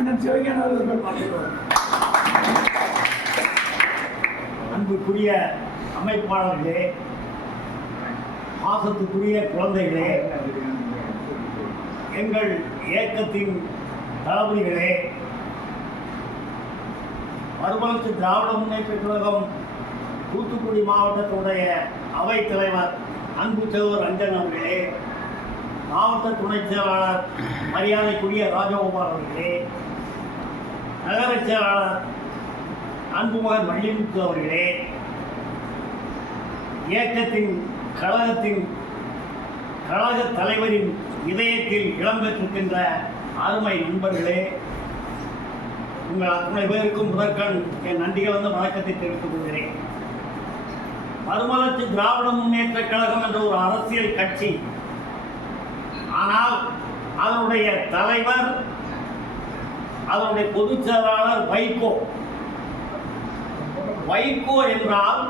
அண்ணன் சிவஞான அவர்கள் பார்க்கிறோம். அன்புக்குரிய அமைப்பாளர்களே, பாசத்துக்குரிய குழந்தைகளே, எங்கள் இயக்கத்தின் தளபதிகளே, மறுமலர்ச்சி திராவிட முன்னேற்ற கழகம் தூத்துக்குடி மாவட்டத்துடைய அவைத் தலைவர் அன்பு சகோதரர் ரஞ்சன் அவர்களே, மாவட்ட துணைச் செயலாளர் மரியாதைக்குரிய ராஜகோபால் அவர்களே, நகர செயலாளர் அன்புமகன் மல்லிமுத்து அவர்களே, இயக்கத்தின் கழகத்தின் கழக தலைவரின் இதயத்தில் இடம்பெற்றிருக்கின்ற அருமை நண்பர்களே, உங்கள் அத்தனை பேருக்கும் முதற்கண் என் நன்றி கலந்த வணக்கத்தை தெரிவித்துக் கொள்கிறேன். மறுமலர்ச்சி திராவிட முன்னேற்ற கழகம் என்ற ஒரு அரசியல் கட்சி, ஆனால் அதனுடைய தலைவர், அதனுடைய பொதுச் செயலாளர் வைகோ என்றால்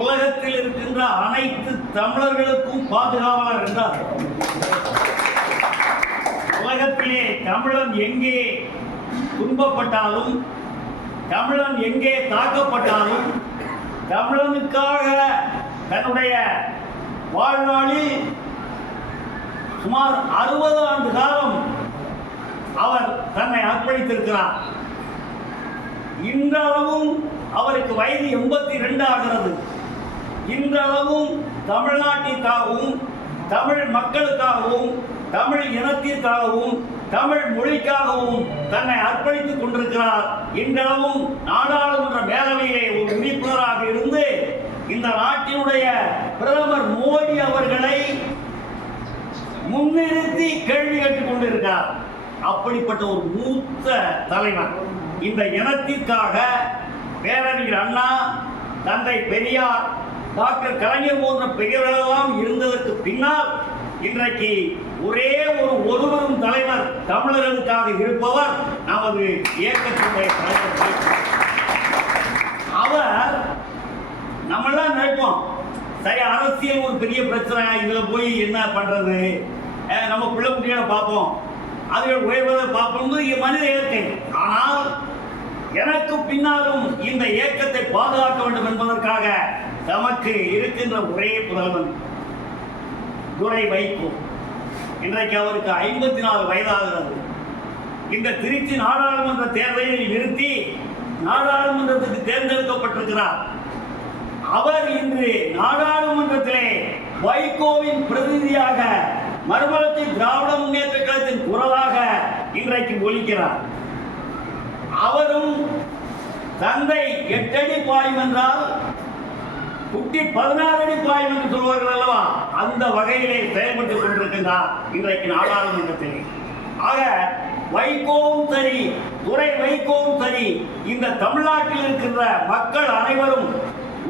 உலகத்தில் இருக்கின்ற அனைத்து தமிழர்களுக்கும் பாதுகாவலர் என்றார். உலகத்திலே தமிழன் எங்கே துன்பப்பட்டாலும், தமிழன் எங்கே தாக்கப்பட்டாலும், தமிழனுக்காக தன்னுடைய வாழ்நாளில் சுமார் 60 ஆண்டு காலம் அவர் தன்னை அர்ப்பணித்திருக்கிறார். இன்றளவும் அவருக்கு வயது 82 ஆகிறது. இன்றளவும் தமிழ்நாட்டிற்காகவும், தமிழ் மக்களுக்காகவும், தமிழ் இனத்திற்காகவும், தமிழ் மொழிக்காகவும் தன்னை அர்ப்பணித்துக் கொண்டிருக்கிறார். இன்றளவும் நாடாளுமன்ற மேலவையிலே ஒரு உறுப்பினராக இருந்து இந்த நாட்டினுடைய பிரதமர் மோடி அவர்களை முன்னிறுத்தி கேள்வி கேட்டுக் கொண்டிருக்கிறார். அப்படிப்பட்ட ஒரு மூத்த தலைவர். இந்த இனத்திற்காக பேரறிஞர் அண்ணா, தந்தை பெரியார், டாக்டர் கலைஞர் போன்ற பெரியவர்களெல்லாம் இருந்ததற்கு பின்னால் இன்றைக்கு ஒரே ஒருவரும் தலைவர் தமிழர்களுக்காக இருப்பவர் நமது இயக்கத்தினுடைய தலைவர். அவர் நம்மளாம் நினைப்போம், சரி அரசியல் ஒரு பெரிய பிரச்சனை, இதுல போய் என்ன பண்றது, நம்ம பிள்ளை குட்டிகளை பார்ப்போம், அதுகள் உயர்வதை பார்ப்போம், மனித இயற்கை. ஆனால் எனக்கு பின்னாலும் இந்த இயக்கத்தை பாதுகாக்க வேண்டும் என்பதற்காக நமக்கு இருக்கின்ற ஒரே புதல்வன் துரை வைகோ. இன்றைக்கு அவருக்கு 54 வயதாகிறது. இந்த திருச்சி நாடாளுமன்ற தேர்தலில் நிறுத்தி நாடாளுமன்றத்துக்கு தேர்ந்தெடுக்கப்பட்டிருக்கிறார். அவர் இன்று நாடாளுமன்றத்திலே வைகோவின் பிரதிநிதியாக, மறுமலர்ச்சி திராவிட முன்னேற்ற கழகத்தின் குரலாக இன்றைக்கு ஒலிக்கிறார். அவரும் தந்தை 8 அடி பாயும் என்றால் குட்டி 16 அடி பாயும் என்று சொல்வார்கள் அல்லவா, அந்த வகையிலே செயல்பட்டுக் கொண்டிருக்கின்றார் இன்றைக்கு நாடாளுமன்றத்திலே. ஆக வைகோவும் சரி, துரை வைகோவும் சரி, இந்த தமிழ்நாட்டில் இருக்கின்ற மக்கள் அனைவரும்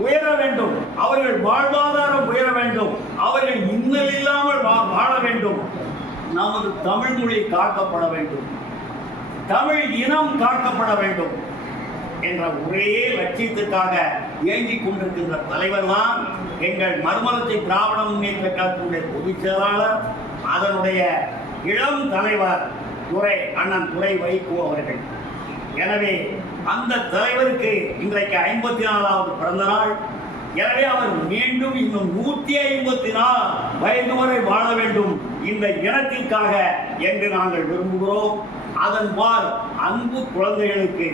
உயர வேண்டும், அவர்கள் வாழ்வாதாரம் உயர வேண்டும், அவர்கள் இன்னல் இல்லாமல் வாழ வேண்டும், நமது தமிழ் மொழி காக்கப்பட வேண்டும், தமிழ் இனம் காக்கப்பட வேண்டும் என்ற ஒரே லட்சியத்துக்காக இயங்கிக் கொண்டிருக்கின்ற தலைவர் தான் எங்கள் மறுமலர்ச்சி திராவிட முன்னேற்ற கழகத்தினுடைய பொதுச் செயலாளர், அதனுடைய இளம் தலைவர் அண்ணன் துரை வைகோ அவர்கள். எனவே அந்த தலைவருக்கு இன்றைக்கு 54வது பிறந்த நாள். எனவே அவர் மீண்டும் இன்னும் 154 வயது வரை வாழ வேண்டும் இந்த இனத்திற்காக என்று நாங்கள் விரும்புகிறோம். அதன்பால் அன்பு குழந்தைகளுக்கு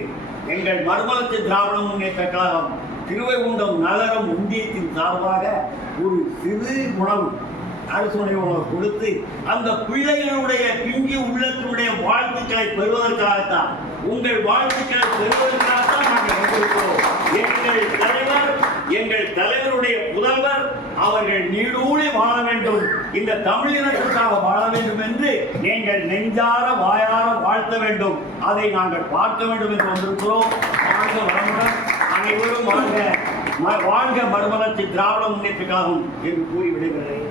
எங்கள் மறுமலர்ச்சி திராவிட முன்னேற்ற கழகம் திருவைகுண்டம் நகரம் ஒன்றியத்தின் சார்பாக ஒரு சிறு உணவு, அரசுணை உணவு கொடுத்து அந்த பிள்ளைகளுடைய பிஞ்சு உள்ளத்தினுடைய வாழ்த்துக்களை பெறுவதற்காகத்தான், உங்கள் வாழ்த்துக்களை பெறுவதற்காகத்தான் நாங்கள் வந்திருக்கிறோம். எங்கள் தலைவருடைய புதல்வர் அவர்கள் நீடூழி வாழ வேண்டும், இந்த தமிழினத்திற்காக வாழ வேண்டும் என்று நீங்கள் நெஞ்சார வாயார வாழ்த்த வேண்டும். அதை நாங்கள் பார்க்க வேண்டும் என்று வந்திருக்கிறோம். வாழ்க வளமுடன், அனைவரும் வாழ்க, வாழ்க மறுமலர்ச்சி திராவிட முன்னேற்ற கழகம் என்று கூறி விடைபெறுகிறேன்.